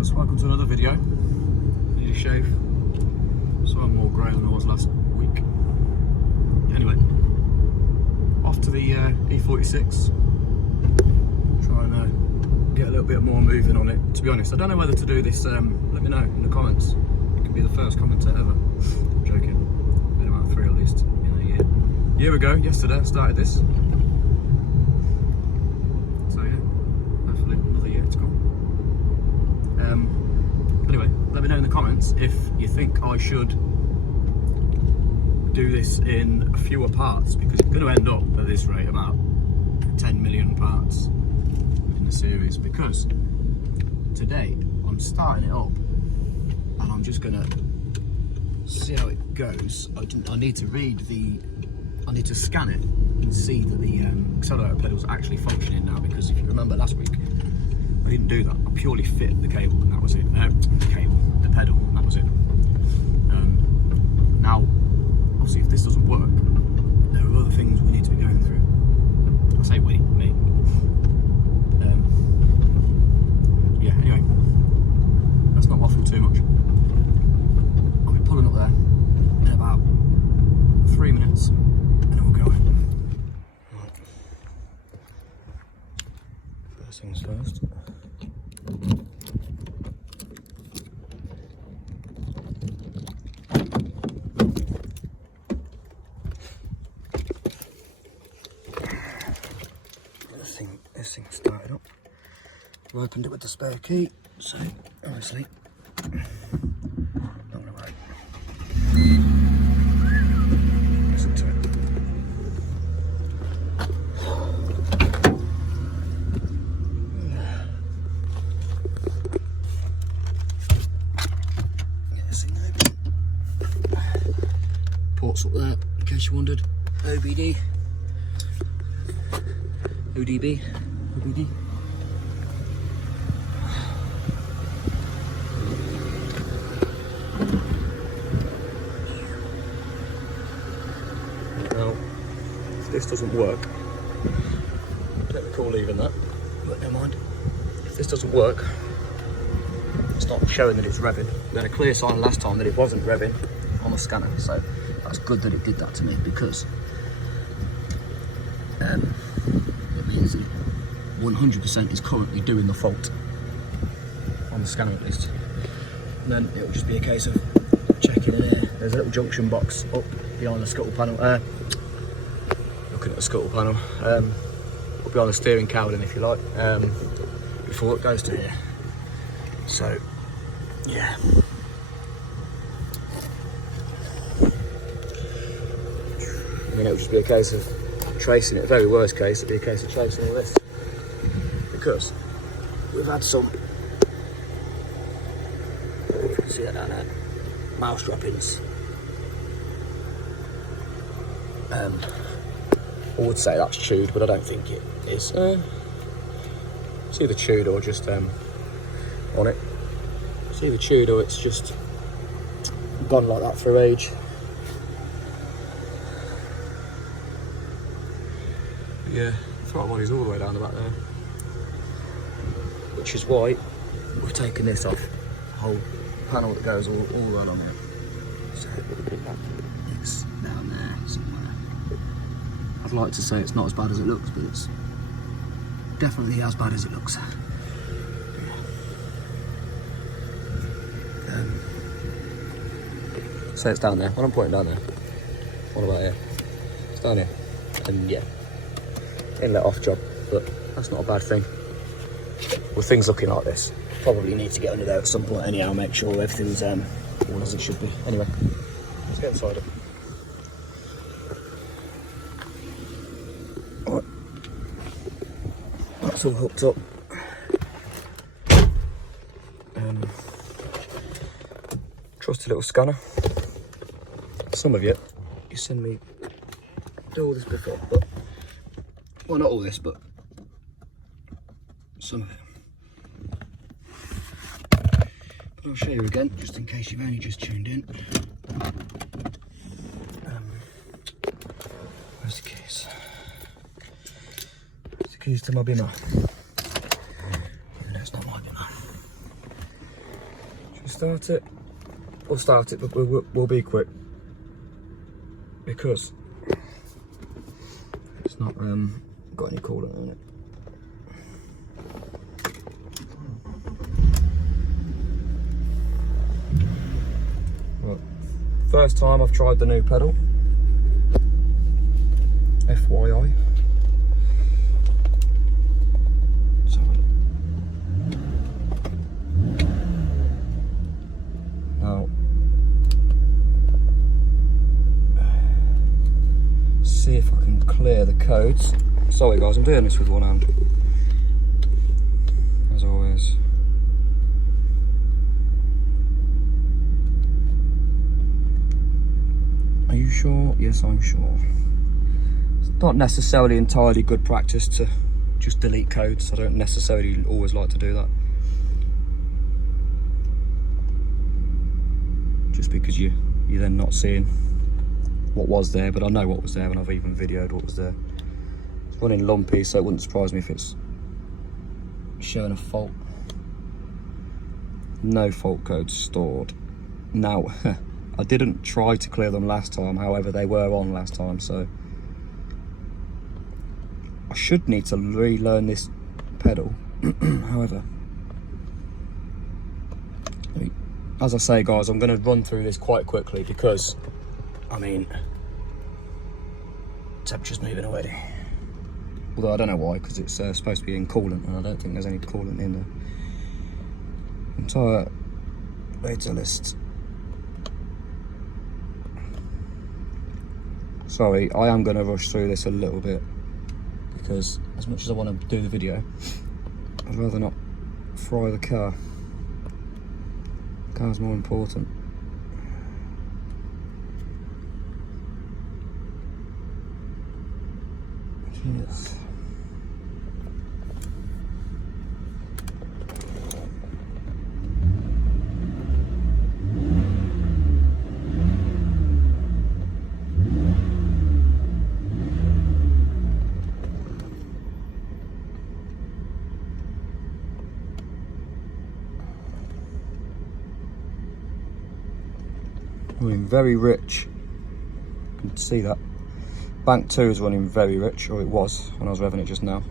guys, welcome to another video. I need a shave, so I'm more grey than I was last week. Anyway, off to the e46. Trying to get a little bit more moving on it. To be honest, I don't know whether to do this. Let me know in the comments. You can be the first commenter ever. I'm joking. Been about 3 at least in a year. A year ago, yesterday, I started this. So yeah, hopefully another year to come. Anyway, let me know in the comments if you think I should do this in fewer parts, because you're going to end up at this rate about 10 million parts in the series, because today I'm starting it up and I'm just going to see how it goes. I need to I need to scan it and see that the accelerator pedal's actually functioning now, because if you remember last week, I didn't do that. I purely fit the cable and that was it. The pedal, and that was it. Now, obviously, if this doesn't work, there are other things we need to be going through. I say we, me. Yeah, anyway, let's not waffle too much. I'll be pulling up there in about 3 minutes, and then we'll go. Right. First things first. This thing started up. I opened it with the spare key, so obviously not gonna work. Listen to it. Get this thing open. Ports up there, in case you wondered. OBD. ODB. OBD. Now, if this doesn't work, don't recall leaving that, but never mind. If this doesn't work, it's not showing that it's revving. We had a clear sign last time that it wasn't revving on the scanner, so that's good that it did that to me, because it means that 100% is currently doing the fault on the scanner at least. And then it will just be a case of checking in here. There's a little junction box up behind the scuttle panel. Looking at the scuttle panel. It'll be on the steering cowling if you like, before it goes to here. So, yeah. I mean, it'll just be a case of tracing it. Very worst case, it'll be a case of tracing all this, because we've had some, you can see that down there, mouse droppings. I would say that's chewed, but I don't think it is. It's either chewed or just on it. It's either chewed or it's just gone like that for age. Yeah, the throttle body's all the way down the back there, which is why we've taken this off. The whole panel that goes all the way along there. So it's down there somewhere. I'd like to say it's not as bad as it looks, but it's definitely as bad as it looks. So it's down there. When I'm pointing down there, what about here? It's down here, and yeah. Inlet off job, but that's not a bad thing. With things looking like this, probably need to get under there at some point anyhow, make sure everything's all as it should be. Anyway, let's get inside it. Right. That's all hooked up. Trusty little scanner. Some of you send me do all this before, but well, not all this, but some of it. But I'll show you again, just in case you've only just tuned in. Where's the keys? Where's the keys to my Bimmer? No, it's not my Bimmer. restart it. We'll start it, but we'll be quick because it's not got any coolant in it. Right. First time I've tried the new pedal. FYI. Now, see if I can clear the codes. Sorry guys, I'm doing this with one hand, as always. Are you sure? Yes, I'm sure. It's not necessarily entirely good practice to just delete codes. I don't necessarily always like to do that. Just because you're then not seeing what was there, but I know what was there and I've even videoed what was there. It's running lumpy, so it wouldn't surprise me if it's showing a fault. No fault codes stored. Now, I didn't try to clear them last time, however they were on last time, so I should need to relearn this pedal. However, as I say guys, I'm going to run through this quite quickly because, I mean, temperature's moving already. Although I don't know why, because it's supposed to be in coolant and I don't think there's any coolant in the entire data list. Sorry, I am going to rush through this a little bit because as much as I want to do the video, I'd rather not fry the car. The car's more important. Yes. Running very rich. You can see that. Bank 2 is running very rich, or it was when I was revving it just now.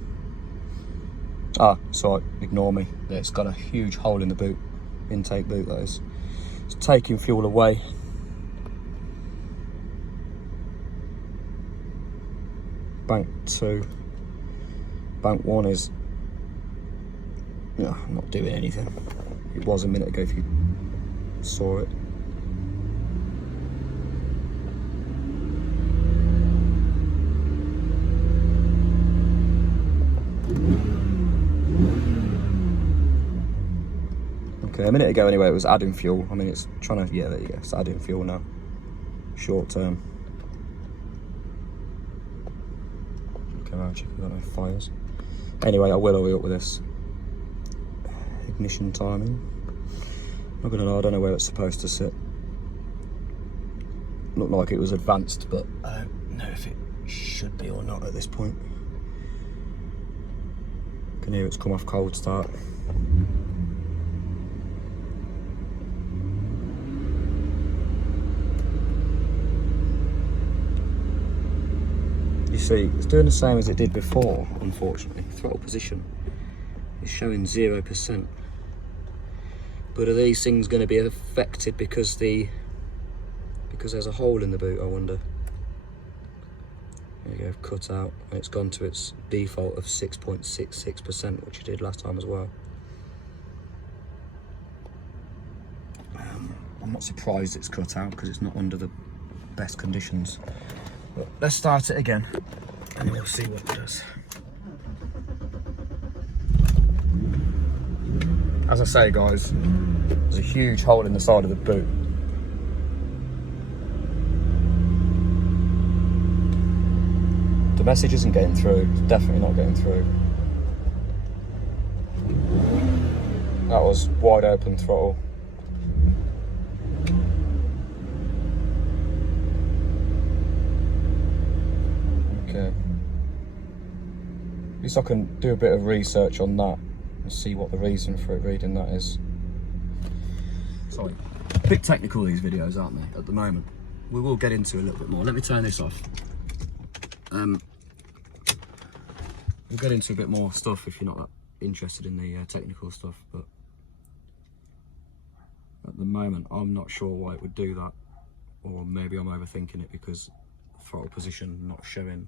Ah, sorry, ignore me. It's got a huge hole in the boot, intake boot that is. It's taking fuel away. Bank 2. Bank 1 is not doing anything. It was a minute ago if you saw it. Okay, a minute ago anyway it was adding fuel. I mean it's trying to, yeah, there you go, it's adding fuel now. Short term. Okay, I'll check if we've got no fires. Anyway, I will hurry up with this. Ignition timing. Not gonna lie, I don't know where it's supposed to sit. Looked like it was advanced, but I don't know if it should be or not at this point. I can hear it's come off cold start. You see, it's doing the same as it did before, unfortunately. Throttle position is showing 0%. But are these things going to be affected because there's a hole in the boot, I wonder? There you go, cut out, and it's gone to its default of 6.66%, which it did last time as well. I'm not surprised it's cut out because it's not under the best conditions. But let's start it again and we'll see what it does. As I say guys, there's a huge hole in the side of the boot. The message isn't getting through, it's definitely not getting through. That was wide open throttle. Okay. At least I can do a bit of research on that and see what the reason for it reading that is. Sorry, a bit technical these videos, aren't they, at the moment? We will get into a little bit more. Let me turn this off. We'll get into a bit more stuff if you're not that interested in the technical stuff, but at the moment I'm not sure why it would do that, or maybe I'm overthinking it because throttle position not showing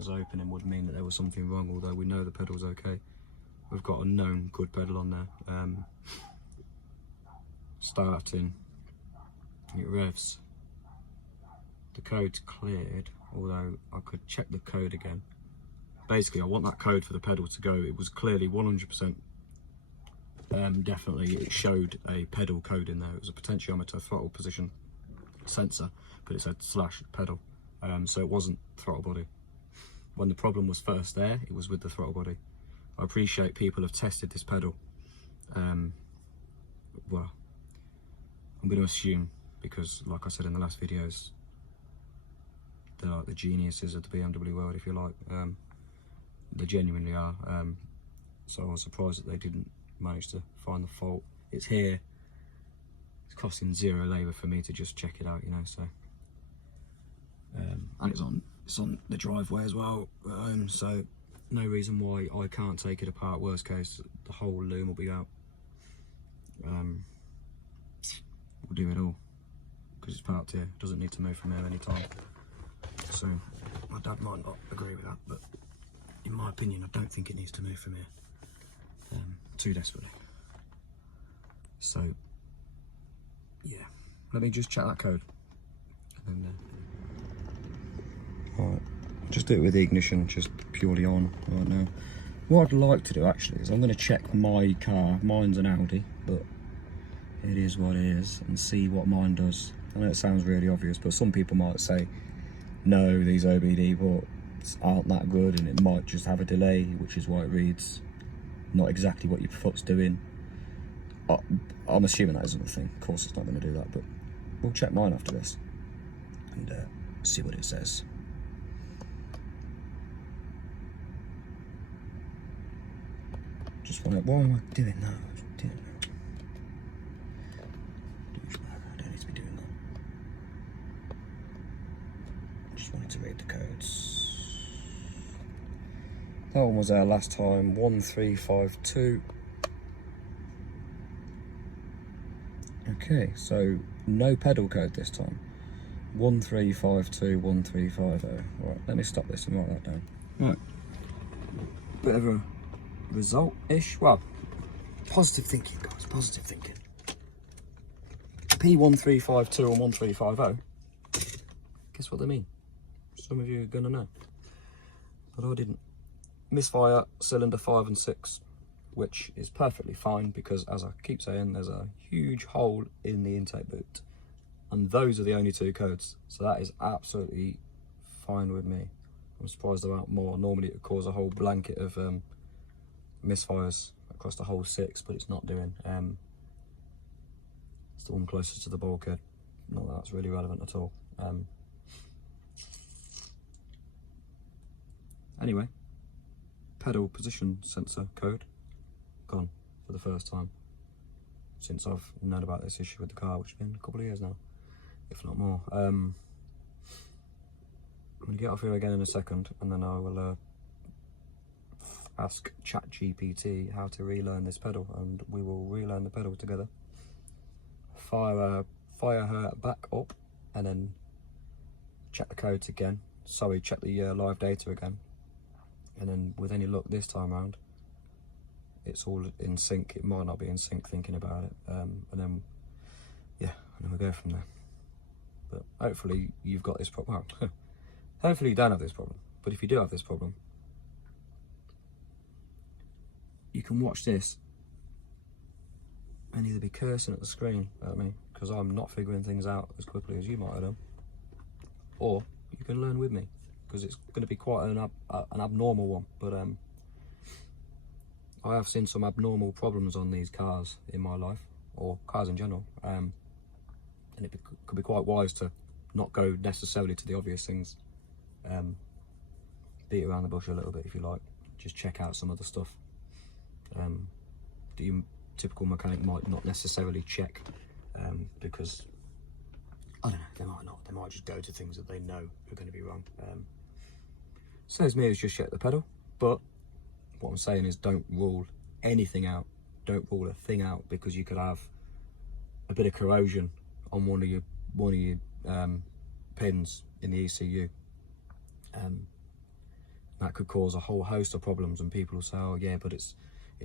as opening would mean that there was something wrong, although we know the pedal's okay. We've got a known good pedal on there. Starting, it revs. The code's cleared, although I could check the code again. Basically, I want that code for the pedal to go. It was clearly 100%, definitely it showed a pedal code in there. It was a potentiometer throttle position sensor, but it said /pedal, so it wasn't throttle body. When the problem was first there, it was with the throttle body. I appreciate people have tested this pedal. Well, I'm going to assume, because like I said in the last videos, they're like the geniuses of the BMW world, if you like. They genuinely are. So I was surprised that they didn't manage to find the fault. It's here. It's costing zero labour for me to just check it out, you know. So, and it's on the driveway as well at home. So no reason why I can't take it apart. Worst case, the whole loom will be out. We'll do it all because it's parked here. It doesn't need to move from here anytime. So my dad might not agree with that, but in my opinion, I don't think it needs to move from here too desperately. So yeah, let me just check that code. And then, right, just do it with the ignition just purely on right now. What I'd like to do actually is I'm going to check my car. Mine's an Audi, but it is what it is, and see what mine does. I know it sounds really obvious, but some people might say, no, these OBD ports aren't that good, and it might just have a delay, which is why it reads not exactly what your foot's doing. I'm assuming that isn't a thing. Of course it's not going to do that, but we'll check mine after this and see what it says. Just want to, why am I doing that? I don't need to be doing that. Just wanted to read the codes. That one was our last time, 1352. Okay, so no pedal code this time. 1352, 1350. Right, let me stop this and write that down. Right, bit of a result-ish. Well, positive thinking, guys, positive thinking. P1352 and 1350. Guess what they mean? Some of you are gonna know, but I didn't. Misfire cylinder 5 and 6, which is perfectly fine because, as I keep saying, there's a huge hole in the intake boot, and those are the only two codes, so that is absolutely fine with me. I'm surprised about more. Normally it would cause a whole blanket of misfires across the whole 6, but it's not doing. It's the one closest to the bulkhead. Not that that's really relevant at all. Anyway, pedal position sensor code gone for the first time since I've known about this issue with the car, which has been a couple of years now, if not more. I'm going to get off here again in a second, and then I will ask ChatGPT how to relearn this pedal, and we will relearn the pedal together. Fire her back up, and then check the codes again. Sorry, check the live data again, and then with any luck this time around, it's all in sync. It might not be in sync thinking about it, and then yeah, and then we'll go from there. But hopefully you've got this problem. Well, hopefully you don't have this problem, but if you do have this problem, you can watch this and either be cursing at the screen at me because I'm not figuring things out as quickly as you might have done, or you can learn with me because it's going to be quite an abnormal one. But I have seen some abnormal problems on these cars in my life, or cars in general, and it could be quite wise to not go necessarily to the obvious things. Beat around the bush a little bit if you like. Just check out some other stuff. Do typical mechanic might not necessarily check, because I don't know, they might not. They might just go to things that they know are going to be wrong. Saves me as just check the pedal, but what I'm saying is don't rule anything out. Don't rule a thing out, because you could have a bit of corrosion on one of your pins in the ECU. That could cause a whole host of problems, and people will say, oh yeah, but it's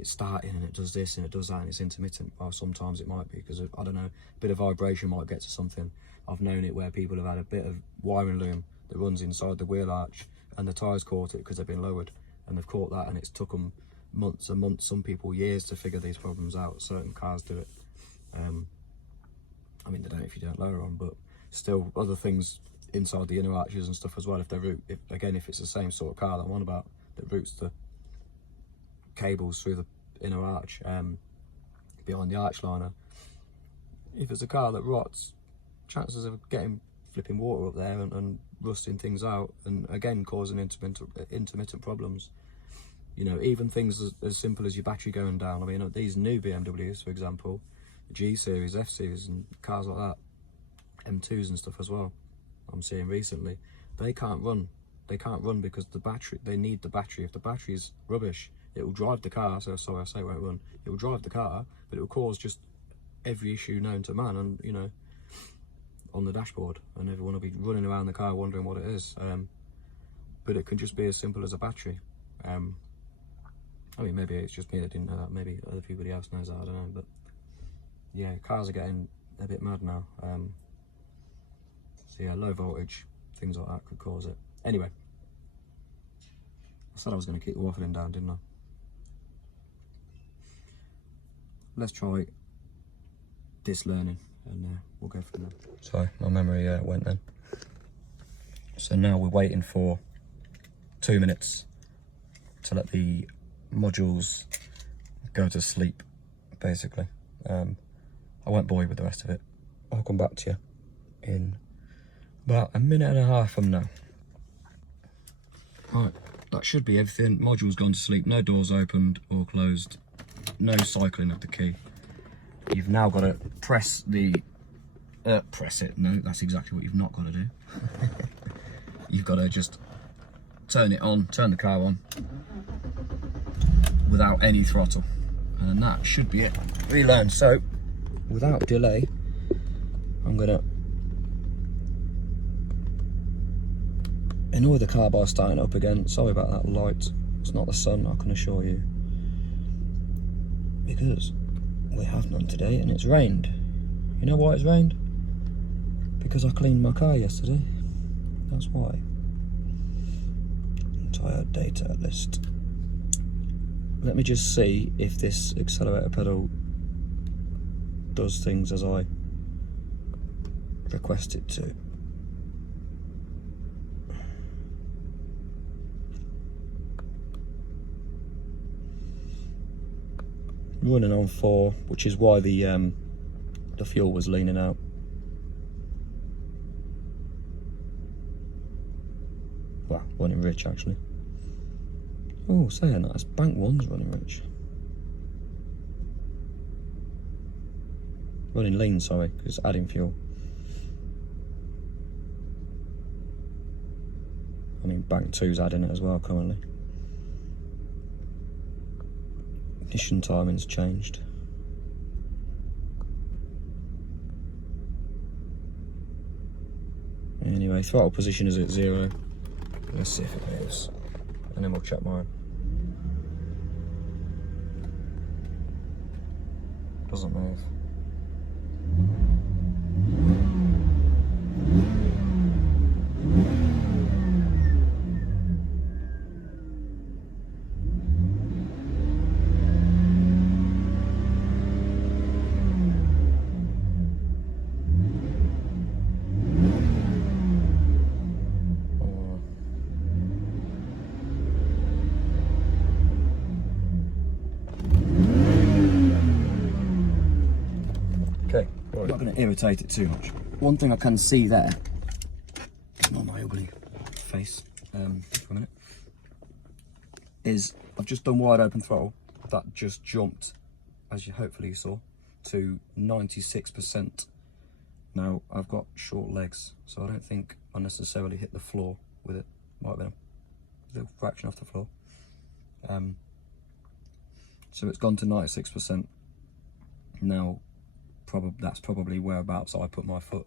starting and it does this and it does that and it's intermittent. Well, sometimes it might be because I don't know, a bit of vibration might get to something. I've known it where people have had a bit of wiring loom that runs inside the wheel arch and the tyres caught it because they've been lowered, and they've caught that, and it's took them months and months, some people years, to figure these problems out. Certain cars do it. I mean, they don't if you don't lower them, but still other things inside the inner arches and stuff as well. If it's the same sort of car that I'm on about, that routes the cables through the inner arch behind the arch liner, if it's a car that rots, chances of getting flipping water up there and rusting things out, and again causing intermittent problems. You know, even things as simple as your battery going down. I mean, these new BMWs, for example, the G series, F series, and cars like that, M2s and stuff as well, I'm seeing recently, they can't run. They can't run because the battery, they need the battery. If the battery is rubbish, it will drive the car. So sorry, I say it won't run. It will drive the car, but it will cause just every issue known to man, and you know, on the dashboard, and everyone will be running around the car wondering what it is. But it can just be as simple as a battery. I mean, maybe it's just me that didn't know that. Maybe everybody else knows that. I don't know. But yeah, cars are getting a bit mad now. So yeah, low voltage, things like that could cause it. Anyway, I said I was going to keep waffling down, didn't I? Let's try this learning, and we'll go from there. Sorry, my memory went then. So now we're waiting for 2 minutes to let the modules go to sleep, basically. I won't bore you with the rest of it. I'll come back to you in about a minute and a half from now. Right, that should be everything. Module's gone to sleep, no doors opened or closed, no cycling of the key. You've now got to press the, press it, no, that's exactly what you've not got to do. You've got to just turn it on, turn the car on, without any throttle, and that should be it. Relearn. So without delay, I'm gonna annoy the car by starting up again. Sorry about that light, it's not the sun, I can assure you, because we have none today and it's rained. You know why it's rained? Because I cleaned my car yesterday, that's why. Entire data list. Let me just see if this accelerator pedal does things as I request it to. Running on 4, which is why the fuel was leaning out. Well, running rich actually. Oh, saying that, it's bank 1's running rich. Running lean, sorry, because it's adding fuel. I mean, bank 2's adding it as well currently. Ignition timing's changed. Anyway, throttle position is at 0. Let's see if it moves, and then we'll check mine. Doesn't move. Okay, I'm not going to irritate it too much. One thing I can see there, not my ugly face for a minute, is I've just done wide open throttle. That just jumped as you hopefully saw, to 96%. Now, I've got short legs, so I don't think I necessarily hit the floor with it. Might have been a little fraction off the floor. So it's gone to 96%. Now, that's probably whereabouts I put my foot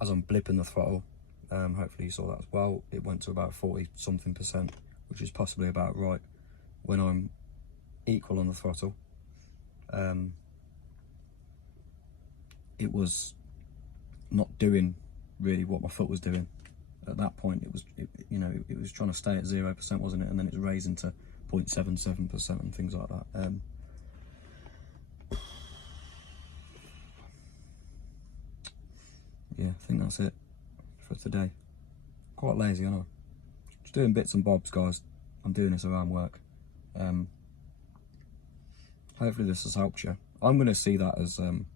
as I'm blipping the throttle. Hopefully you saw that as well. It went to about 40-something%, which is possibly about right when I'm equal on the throttle. It was not doing really what my foot was doing at that point. It was trying to stay at 0%, wasn't it? And then it's raising to 0.77% and things like that. Yeah, I think that's it for today. Quite lazy, aren't I? Just doing bits and bobs, guys. I'm doing this around work. Hopefully this has helped you. I'm going to see that as not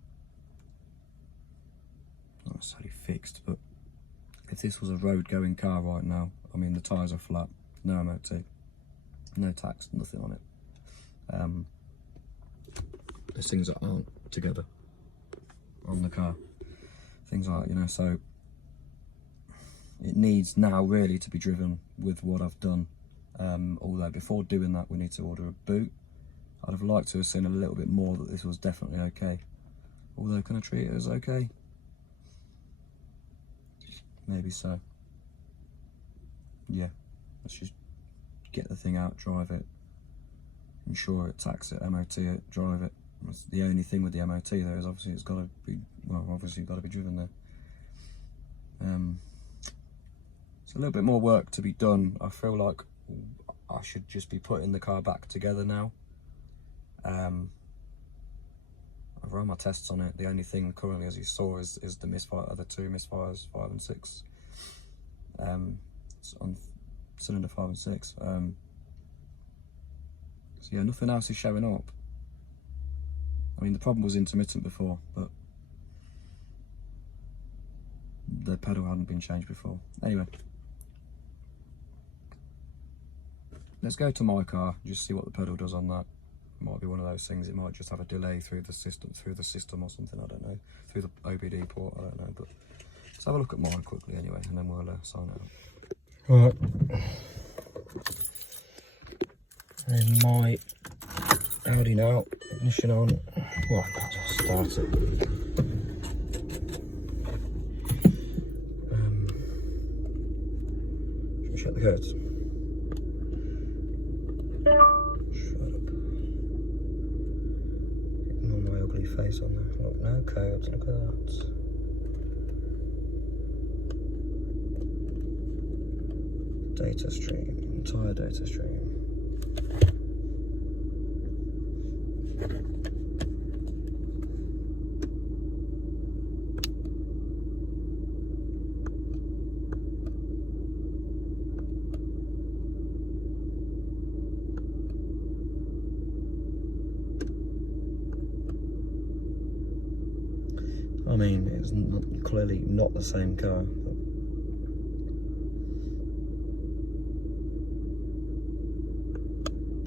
necessarily fixed, but if this was a road going car right now, I mean the tyres are flat, no MOT, no tax, nothing on it. There's things that aren't together on the car, things like that, so it needs now really to be driven with what I've done. Although before doing that we need to order a boot. I'd have liked to have seen a little bit more that this was definitely okay. Although, can I treat it as okay? Maybe so. Yeah, let's just get the thing out, drive it, insure it, tax it, MOT it, drive it. That's the only thing with the MOT there is obviously it's got to be, well, obviously got to be driven there. It's a little bit more work to be done. I feel like I should just be putting the car back together now. I've run my tests on it. The only thing currently, as you saw, is the misfire, the two misfires, 5 and 6. It's on cylinder 5 and 6. So yeah, nothing else is showing up. I mean, the problem was intermittent before, but the pedal hadn't been changed before. Anyway, let's go to my car, just see what the pedal does on that. It might be one of those things, it might just have a delay through the system or something, I don't know. Through the OBD port, I don't know, but let's have a look at mine quickly anyway, and then we'll sign it out. Right. There's my Audi now, ignition on. Well, I can't just start it. Should we shut the curtains? Face on there. Look, no codes, look at that. Data stream, entire data stream. I mean, it's clearly not the same car.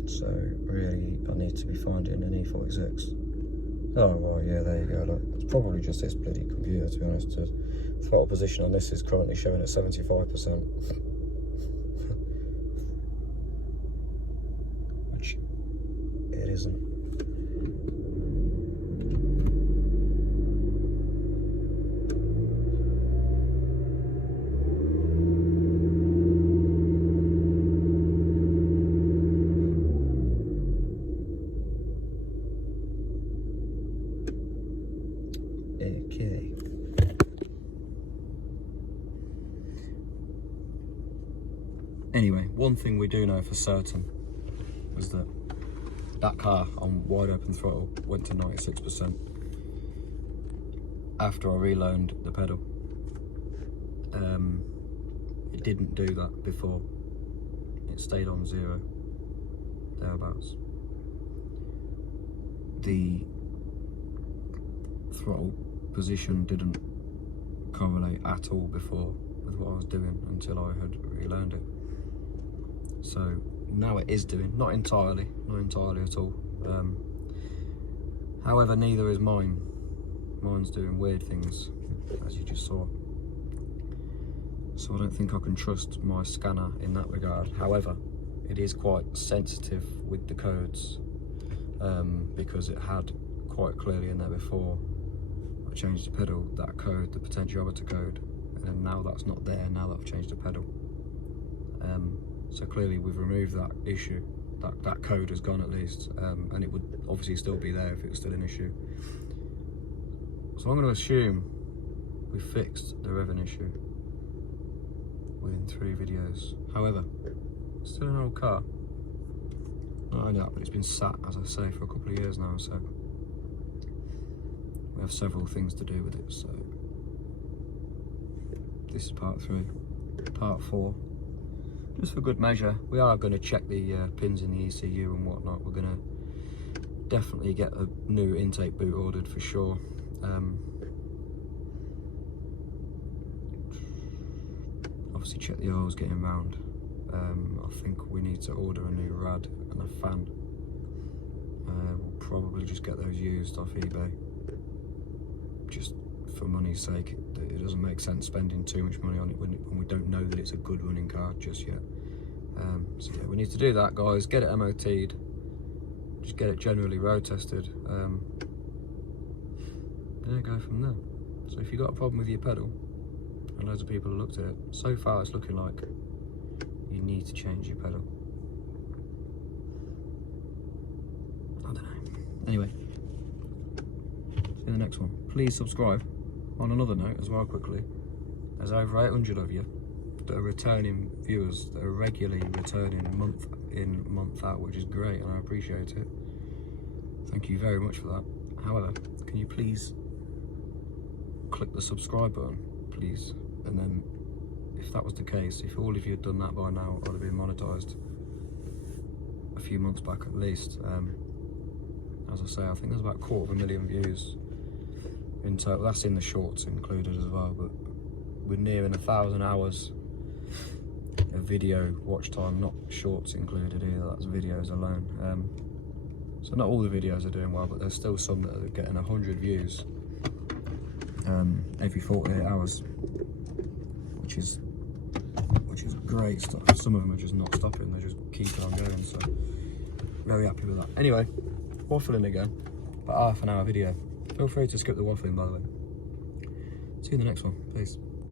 So really, I need to be finding an e46. Oh right, yeah, there you go. Look, it's probably just this bloody computer, to be honest. The throttle position on this is currently showing at 75%, which it isn't. Okay. Anyway, one thing we do know for certain is that that car on wide open throttle went to 96% after I reloaded the pedal. It didn't do that before. It stayed on 0, thereabouts. The throttle position didn't correlate at all before with what I was doing until I had reloaded it. So now it is doing, not entirely at all. However, neither is mine. Mine's doing weird things, as you just saw. So I don't think I can trust my scanner in that regard. However, it is quite sensitive with the codes, because it had quite clearly in there before I changed the pedal, that code, the potentiometer code, and then now that's not there, now that I've changed the pedal. So clearly we've removed that issue, that code has gone at least, and it would obviously still be there if it was still an issue. So I'm going to assume we fixed the revving issue within 3 videos. However, it's still an old car. Not only that, but it's been sat, as I say, for a couple of years now, so we have several things to do with it. So this is part 3. Part 4, just for good measure, we are going to check the pins in the ECU and whatnot. We're going to definitely get a new intake boot ordered for sure. Obviously check the oils getting round. I think we need to order a new rad and a fan. We'll probably just get those used off eBay, just for money's sake. It doesn't make sense spending too much money on it when we don't know that it's a good running car just yet. So yeah, we need to do that, guys. Get it MOT'd, just get it generally road tested, and then go from there. So if you've got a problem with your pedal, and loads of people have looked at it, so far it's looking like you need to change your pedal. I don't know. Anyway, see you in the next one. Please subscribe. On another note as well, quickly, there's over 800 of you that are returning viewers, that are regularly returning month in, month out, which is great, and I appreciate it. Thank you very much for that. However, can you please click the subscribe button, please? And then, if that was the case, if all of you had done that by now, I'd have been monetized a few months back at least. As I say, I think there's about 250,000 views in total. That's in the shorts included as well, but we're nearing 1,000 hours of video watch time, not shorts included either, that's videos alone. So not all the videos are doing well, but there's still some that are getting 100 views every 48 hours, which is great stuff. Some of them are just not stopping, they just keep on going, so very happy with that. Anyway, waffling again, about half an hour video. Feel free to skip the waffling, by the way. See you in the next one. Peace.